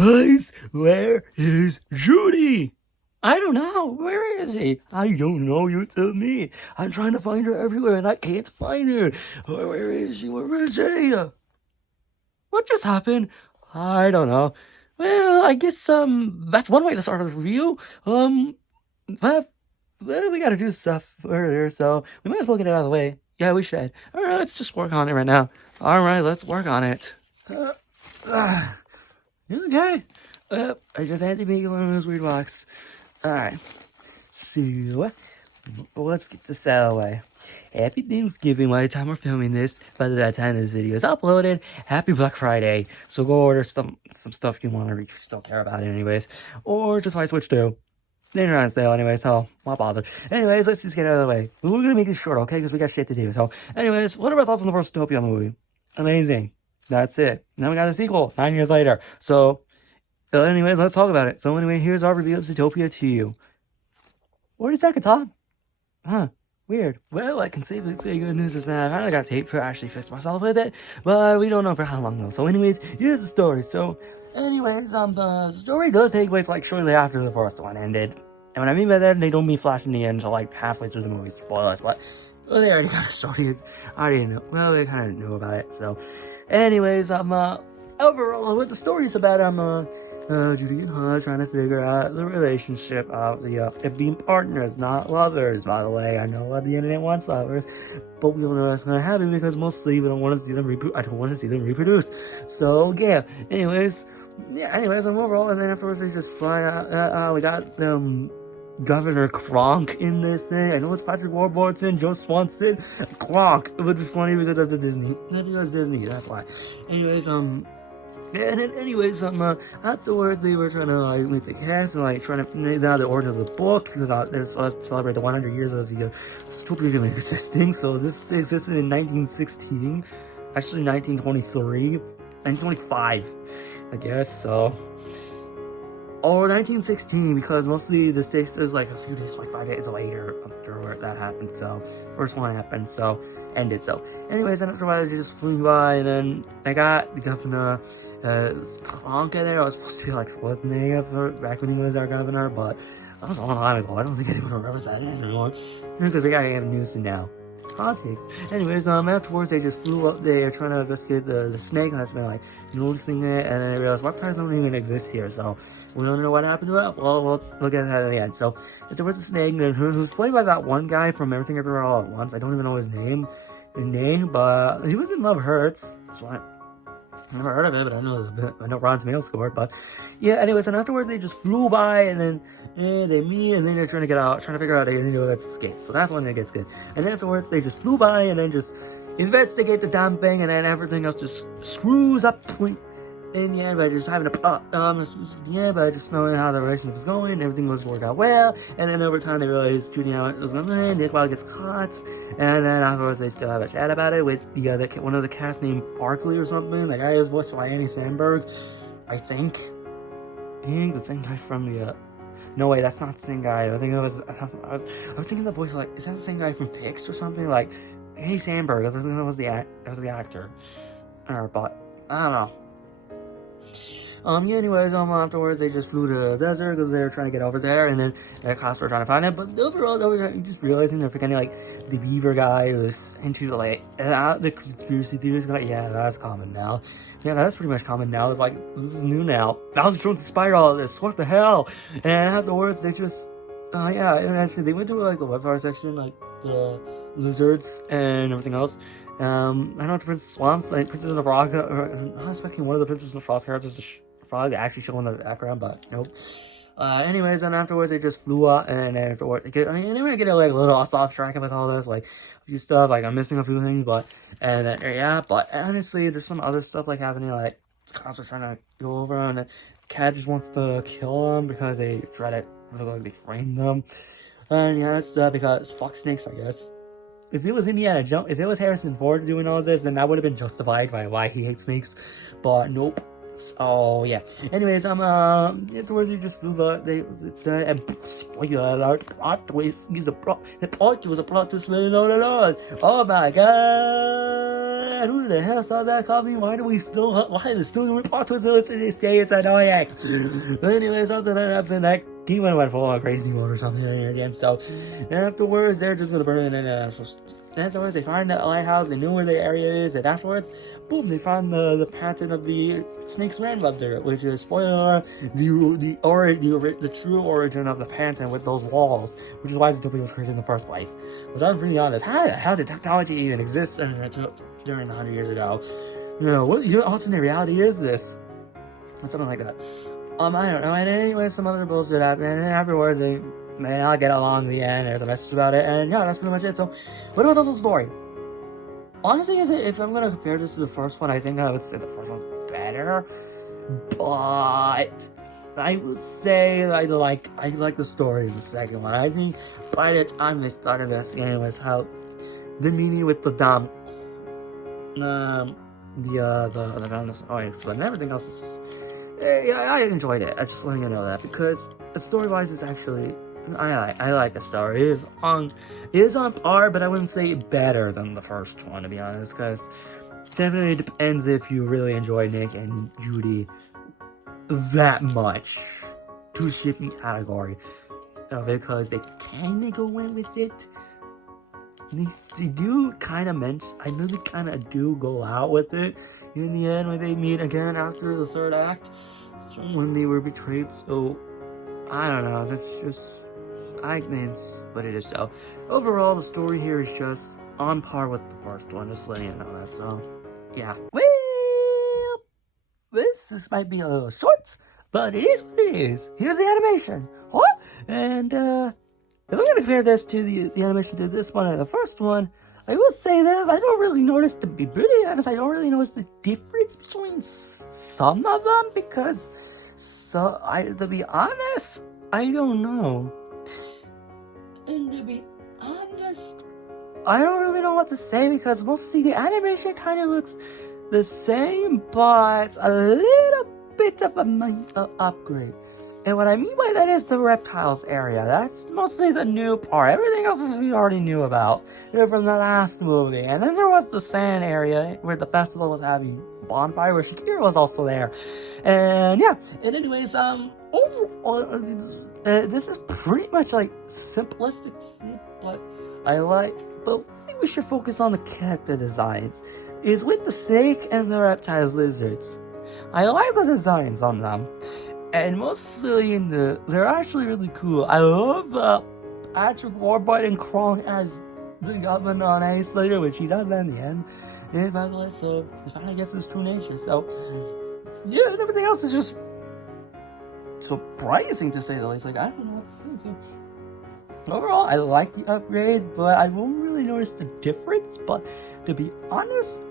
Guys, where is Judy? I don't know. Where is he? I don't know. You tell me. I'm trying to find her everywhere and I can't find her. Where is she? Where is she? What just happened? I don't know. Well, I guess that's one way to start a review. But well, we gotta do stuff earlier, so we might as well get it out of the way. Yeah, we should. All right, let's just work on it right now. All right, let's work on it. Okay. I just had to make one of those weird walks. Alright. So, let's get this out of the way. Happy Thanksgiving by the time we're filming this. By the time this video is uploaded, happy Black Friday. So go order some stuff you want to read. You still care about it anyways. Or just buy Switch 2. They're not on sale anyway, so why bother. Anyways, let's just get it out of the way. We're gonna make this short, okay? Because we got shit to do. So, anyways, what are our thoughts on the first Zootopia movie? Amazing. That's it. Now we got a sequel 9 years later. So, anyways, let's talk about it. So anyway, here's our review of Zootopia to you. What is that, Katan? Huh. Weird. Well, I can safely say good news is that I finally got tape to actually fix myself with it, but we don't know for how long though. So anyways, here's the story. So, anyways, the story does take place like shortly after the first one ended. And what I mean by that, they don't mean flashing the end until like halfway through the movie. Spoilers, but well, they already kind of started. I didn't know. Well, they kind of knew about it. So, anyways, overall, what the story is about, Judy and Hans trying to figure out the relationship of it being partners, not lovers, by the way. I know what the internet wants lovers, but we don't know what's gonna happen because mostly we don't want to see them I don't want to see them reproduce. So, yeah. Anyways, overall, and then afterwards they just fly out. We got, Governor Kronk in this thing. I know it's Patrick Warburton, Joe Swanson, Kronk. It would be funny because of the Disney. Not because Disney, that's why. Anyways, afterwards they were trying to like meet the cast and like trying to now the order of the book because let's celebrate the 100 years of the Zootopia existing. So this existed in 1916, actually 1923, 1925, I guess. So. Or 1916, because mostly the states is like a few days, like 5 days later after that happened. So, first one happened, so, ended. So, anyways, then after a while, they just flew by, and then I got the governor, Kronk in there. I was supposed to be like Schwarzenegger back when he was our governor, but that was a long time ago. I don't think anyone remembers that anymore. Because we gotta have news now. Politics. Anyways, afterwards they just flew up there trying to investigate the snake. I've been like noticing it, and then I realized reptiles don't even exist here, so we don't know what happened to that. Well, we'll get that at the end. So there was a snake who's played by that one guy from Everything Everywhere All at Once. I don't even know his name, but he was in Love Hurts. That's right. I never heard of it, but I know Ron's mail score. But yeah, anyways, and afterwards they just flew by, and then they meet, and then they're trying to get out, trying to figure out that's escape. So that's when it gets good. And then afterwards they just flew by, and then just investigate the damn thing, and then everything else just screws up. In the end, by just having by just knowing how the relationship is going, everything was worked out well, and then over time they realized Judy was going to end, Nick Wild gets caught, and then afterwards they still have a chat about it with the one of the cast named Barkley or something. The guy is voiced by Andy Samberg, I think the same guy from the no wait, that's not the same guy. I think it was I was thinking the voice, like, is that the same guy from Fixed or something? Like Andy Samberg, I think that was the actor, but I don't know. Yeah, anyways, afterwards, they just flew to the desert because they were trying to get over there, and then the cops were trying to find it, but overall, they were just realizing they're forgetting, like, the beaver guy was into, like, the conspiracy theories guy. Yeah, that's common now. Yeah, that's pretty much common now. It's like, this is new now. I was trying to inspire all of this. What the hell? And afterwards, they just, yeah, and actually, they went to, like, the webfire section, like, the lizards and everything else. I don't know, the Princess Swamps, like, Princess of the Frog, I'm not expecting one of the Princess of the Frog characters to frog actually show in the background, but nope. Anyways, and afterwards they just flew out, and then afterwards they get like a little off track with all this, like a few stuff, like I'm missing a few things, but and then yeah, but honestly, there's some other stuff like happening, like the cops are trying to go over, and the cat just wants to kill them because they try to look like they framed them, and yeah, that's because fuck snakes, I guess. If it was Indiana Jones, if it was Harrison Ford doing all this, then that would have been justified by why he hates snakes, but nope. Oh yeah. Anyways, afterwards you just flew out. It's spoiler alert. Plot twist is the plot twist all along. Oh my god! man, who the hell saw that coming? Why are they still doing plot twists to this day? It's annoying. But anyways, after that happened, that demon went full on crazy mode or something again. So afterwards, they're just gonna burn it in. Afterwards, they find the lighthouse. They know where the area is, and afterwards, boom, they find the pattern of the snake's ran up there, which is spoiler the true origin of the pattern with those walls, which is why Zootopia was created in the first place. Which I'm pretty honest, how did technology even exist during 100 years ago? You know, what alternate reality is this? Or something like that. I don't know. And anyway, some other bullshit happened, and afterwards they may not get along in the end. There's a message about it, and yeah, that's pretty much it. So, what about the story? Honestly, if I'm gonna compare this to the first one, I think I would say the first one's better. But I would say I like the story of the second one. I think by the time they started investigating was how the meaning with the dinosaurs and everything else is. Yeah, I enjoyed it. I just letting you know that because story-wise, it's actually I like the story. It is on par, but I wouldn't say better than the first one, to be honest. Because definitely depends if you really enjoy Nick and Judy that much to shipping category, because they kind of go in with it. They do kind of mention. I know they kind of do go out with it in the end when they meet again after the third act, when they were betrayed. So I don't know. That's just. I think it's what it is. So overall, the story here is just on par with the first one. Just letting you know that. So yeah. Well, this might be a little short, but it is what it is. Here's the animation. What? And if I'm gonna compare this to the animation to this one and the first one, I will say this: I don't really notice, to be brutally honest, I don't really notice the difference between some of them because, to be honest, I don't know. And to be honest, I don't really know what to say because mostly the animation kind of looks the same, but a little bit of a upgrade. And what I mean by that is the reptiles area. That's mostly the new part. Everything else is we already knew about from the last movie. And then there was the sand area where the festival was having bonfire, where Shakira was also there. And yeah. And anyways, overall, this is pretty much like simplistic, but I think we should focus on the character designs. Is with the snake and the reptiles, lizards. I like the designs on them. And mostly they're actually really cool. I love Patrick Warburton crawling as the governor on Ace later, which he does that in the end. And by the way, so he finally gets his true nature. So yeah, and everything else is just surprising to say the least. Like, I don't know what to say. So overall, I like the upgrade, but I won't really notice the difference. But to be honest,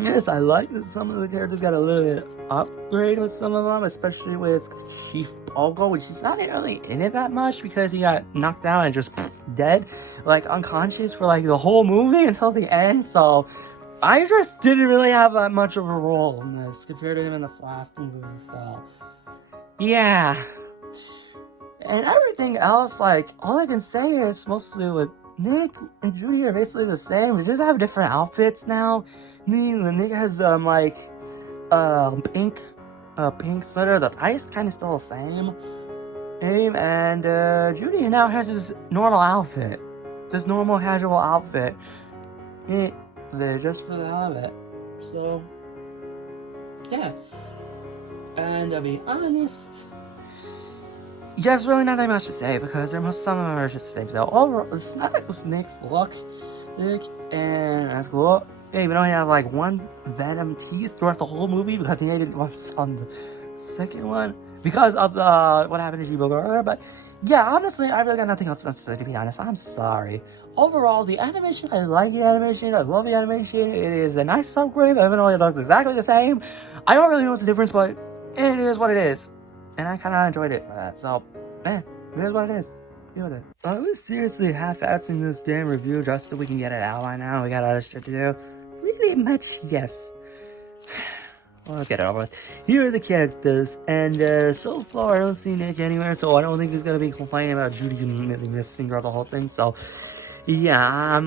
yes, I like that some of the characters got a little bit upgrade with some of them, especially with Chief Pogo, which is not really in it that much because he got knocked out and just dead, like unconscious for like the whole movie until the end. So I just didn't really have that much of a role in this compared to him in the last movie. So yeah, and everything else, like all I can say is mostly with Nick and Judy are basically the same. We just have different outfits now. Nick has pink sweater. The tie is kind of still the same. And Judy now has his normal outfit, this normal casual outfit. They're just for the hell of it. So yeah. And to be honest, there's really not that much to say because some of them are just the same. So overall, it's not like the snake's look, and that's cool. Even though he has like one venom teeth throughout the whole movie because he ate it once on the second one because of what happened to Jibo earlier. But yeah, honestly, I really got nothing else to say, to be honest. I'm sorry. Overall, the animation, I like the animation. I love the animation. It is a nice upgrade, even though it looks exactly the same. I don't really notice the difference, but it is what it is. And I kind of enjoyed it for that. So, it is what it is. I was seriously half-assing this damn review just so we can get it out by now. We got other shit to do. Really much, yes. Well, let's get it over with. Here are the characters, and so far I don't see Nick anywhere, so I don't think he's gonna be complaining about Judy really missing throughout the whole thing. So, yeah,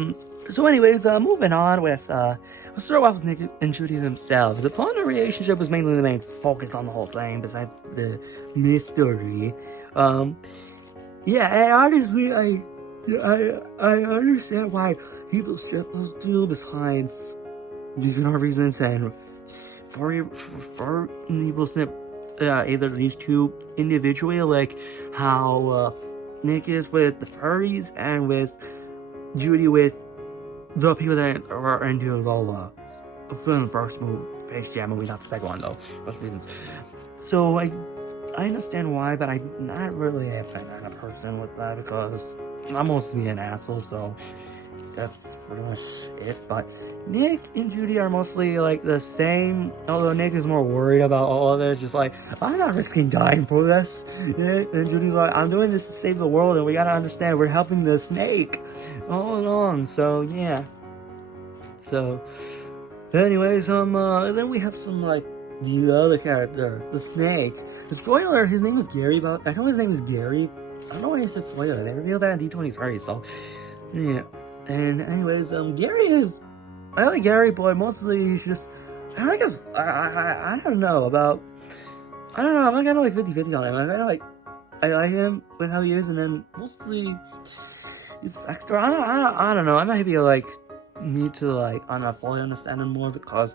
So anyways, moving on with, let's start off with Nick and Judy themselves. The plot of the relationship was mainly the main focus on the whole thing, besides the mystery. Yeah, and honestly, I understand why people ship those two besides different reasons, and for people snip either of these two individually, like how Nick is with the furries and with Judy with the people that are into the film first movie, Space Jam movie, not the second one though, for reasons. So I understand why, but I'm not really a banana person with that because I'm mostly an asshole, so that's pretty much it. But Nick and Judy are mostly like the same, although Nick is more worried about all of this, just like, I'm not risking dying for this. And Judy's like, I'm doing this to save the world, and we gotta understand we're helping the snake all along. So yeah. So anyways, then we have some like the other character, the snake. The spoiler, his name is Gary, but I know his name is Gary. I don't know why he said spoiler. They revealed that in D23, so yeah. And anyways, Gary is, I like Gary, but mostly he's just, I guess, I don't know about, I don't know, I'm kind of like 50-50 on him. I like him with how he is, and then mostly he's extra. I don't know. I'm not maybe like need to like, I'm not fully understand him more because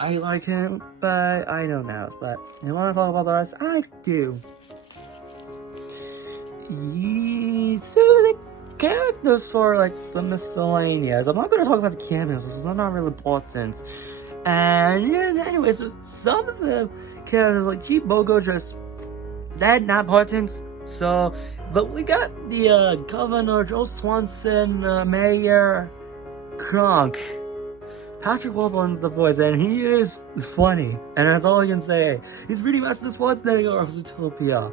I like him, but I don't know. But you want to talk about the rest? I do. So the characters for like the miscellaneous, I'm not going to talk about the cameos, because they're not really important. And yeah, anyways, some of the characters like Chief Bogo, just that not important. So, but we got the Governor Joe Swanson, Mayor Kronk. Patrick Warburton's the voice, and he is funny, and that's all I can say. He's pretty much the Schwarzenegger of Zootopia.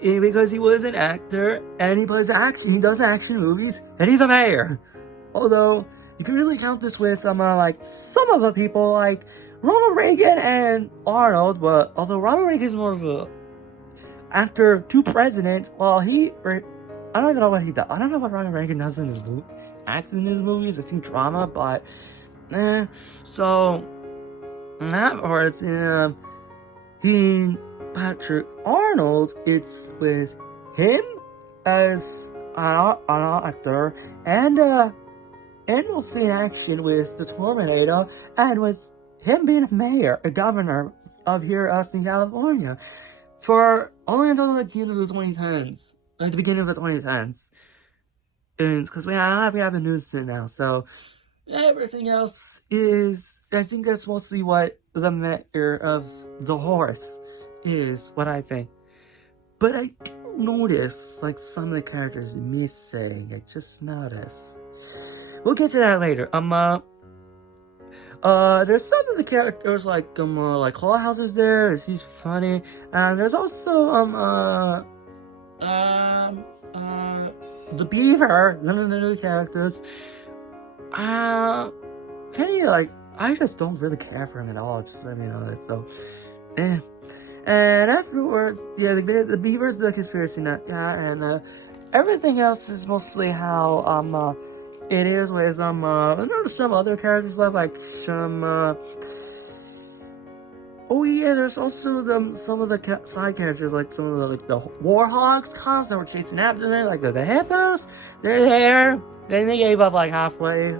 Because he was an actor, and he plays action, he does action movies, and he's a mayor. Although, you can really count this with like some of the people, like Ronald Reagan and Arnold, but although Ronald Reagan is more of a actor to president, well, I don't even know what he does. I don't know what Ronald Reagan does in his acts in his movies. It's in drama, but so that part's in Patrick Arnold, it's with him as an actor, and we'll see in action with the Terminator, and with him being a mayor, a governor of here, us in California, for only until like the end of the 2010s, like the beginning of the 2010s, and because we have a news now, so everything else is, I think that's mostly what the mayor of the horse is, what I think. But I do notice like some of the characters missing. I just noticed. We'll get to that later. There's some of the characters like Clawhouse is there. He's funny, and there's also the Beaver, one of the new characters. Kenny, like, I just don't really care for him at all. Just let me know that. So, And afterwards, yeah, the Beaver's the conspiracy nut guy, and everything else is mostly how it is with I noticed some other characters left, like some oh yeah, there's also some of the side characters, like some of the Warhawks cops that were chasing after them, like the hippos. They're there. Then they gave up like halfway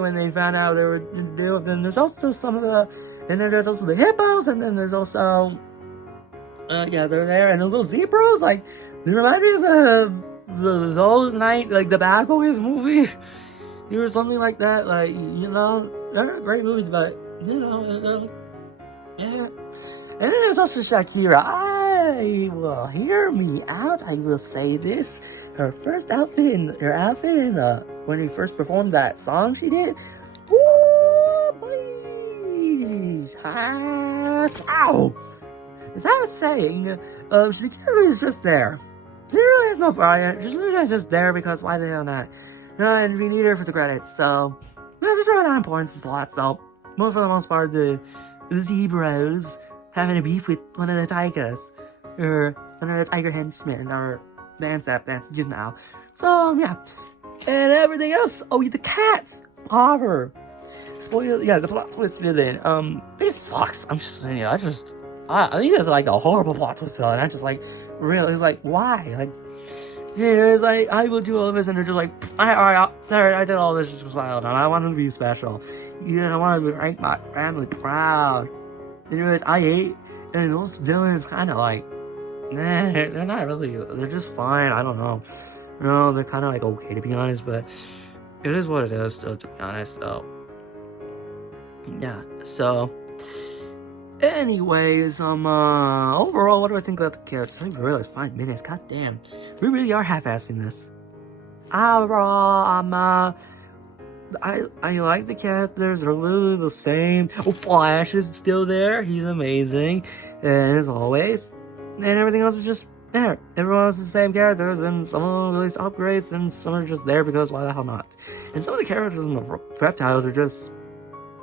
when they found out they were to do with them. There's also some of the, and then there's also the hippos, and then there's also yeah, they're there, and the little zebras, like they remind me of those night, like the Bad Boys movie, or something like that. Like, you know, they're not great movies, but you know, yeah. And then there's also Shakira. I will hear me out. I will say this: her outfit in when he first performed that song she did. Ooh, please, ow! As I was saying, Shakira is just there. She really has no Brian. She's really just there because why the hell not? And we need her for the credits. So that's just really not important to the plot. So for the most part, the zebras having a beef with one of the tigers, or one of the tiger henchmen, or the Ansap, that's just now. So yeah, And everything else. Oh, the cats. Bother. Spoiler. Yeah, the plot twist villain. It sucks. I'm just saying. I think it's like a horrible plot twist villain. I just like really. It's like why? Like. Yeah, it's like, I will do all of this, and they're just like, alright, I did all this just was wild, and I want to be special. Yeah, I want to make my family proud. Anyways, I hate, and those villains kind of like, nah, they're not really, they're just fine, I don't know. No, they're kind of like okay, to be honest, but it is what it is, still, to be honest, so. Yeah, so. Anyways, overall, what do I think about the characters? I didn't realize 5 minutes. God damn, we really are half-assing this. Overall, I like the characters. They're literally the same. Oh, Flash is still there. He's amazing, and as always. And everything else is just there. Everyone else is the same characters, and some of them released upgrades, and some are just there because why the hell not? And some of the characters in the reptiles are just.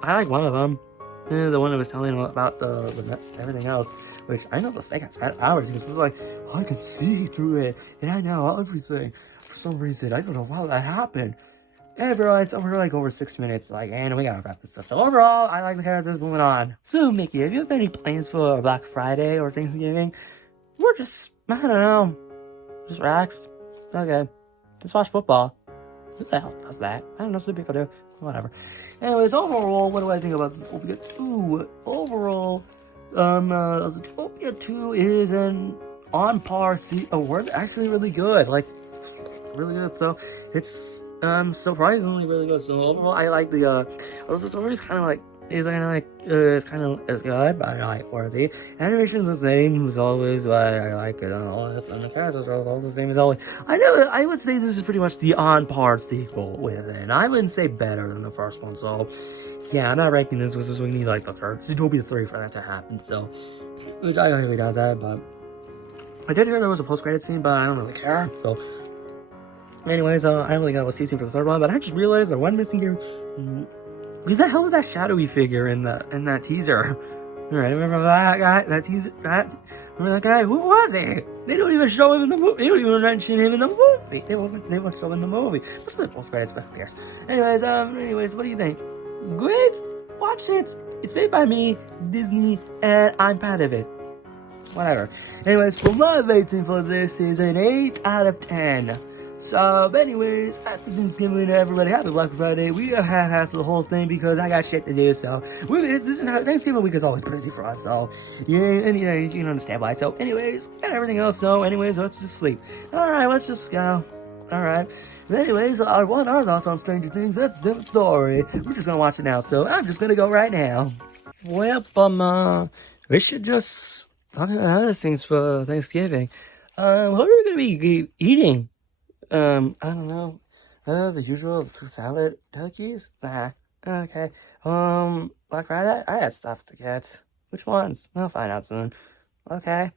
I like one of them. The one that was telling him about the everything else, which I know the snake has powers because it's like, oh, I can see through it, and I know everything. For some reason, I don't know how that happened. Yeah, bro, it's over 6 minutes, like, and we gotta wrap this up. So overall, I like the characters. Moving on. So, Mickey, have you have any plans for Black Friday or Thanksgiving? We're just, I don't know, just relax. Okay, just watch football. Who the hell does that? I don't know, some people do. Whatever. Anyways, overall, what do I think about Zootopia 2? Overall, Zootopia 2 is an on par we're actually really good. Like, really good. So, it's, surprisingly really good. So, overall, I like the, the story's kind of like, it's kind of good, but I like worthy. Animation's the same as always, but I like it and all this, and the characters are all the same as always. I would say this is pretty much the on-par sequel with it, and I wouldn't say better than the first one, so, yeah, I'm not ranking this, because we need, like, the third, Zootopia 3 for that to happen, so, which I highly doubt that, but, I did hear there was a post-credit scene, but I don't really care, so, anyways, I don't really know what's teasing for the third one, but I just realized that one missing here. Because the hell was that shadowy figure in that teaser? Alright, remember that guy? Remember that guy? Who was it? They don't even show him in the movie. They don't even mention him in the movie. They won't show him in the movie. Let's put both credits, but who cares? Anyways, what do you think? Great! Watch it! It's made by me, Disney, and I'm proud of it. Whatever. Anyways, for my rating for this is an 8 out of 10. So, anyways, happy Thanksgiving, everybody. Happy Black Friday. We are half-assed the whole thing because I got shit to do, so. Thanksgiving week is always busy for us, so. Yeah, and you can understand why. So, anyways, and everything else, so. Anyways, let's just sleep. Alright, let's just go. Alright. Anyways, our thoughts on Stranger Things, that's a different story. We're just gonna watch it now, so I'm just gonna go right now. Well, we should just talk about other things for Thanksgiving. What are we gonna be eating? I don't know. The usual fruit salad, turkeys? Nah. Okay. Black Friday? I had stuff to get. Which ones? I'll find out soon. Okay.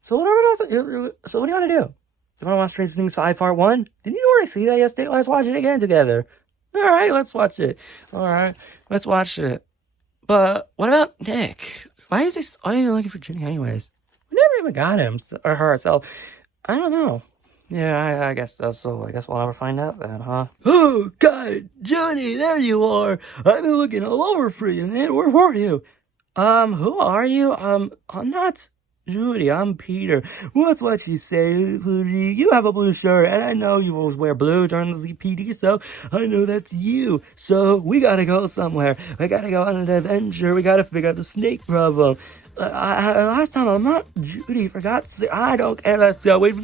So what do you want to do? You want to watch Stranger Things 5 Part 1? Didn't you already see that yesterday? Let's watch it again together. Alright, let's watch it. Alright, let's watch it. But, what about Nick? Why is he even looking for Ginny anyways? We never even got him, or her, so, I don't know. Yeah, I guess so. So I guess we'll never find out then, huh? Oh, God, Johnny, there you are. I've been looking all over for you, man. Where were you? Who are you? I'm not Judy. I'm Peter. What's what you say, Judy? You have a blue shirt, and I know you always wear blue during the ZPD, so I know that's you. So we gotta go somewhere. We gotta go on an adventure. We gotta figure out the snake problem. Last time I'm not Judy. Forgot. I don't care. Let's go. Wait.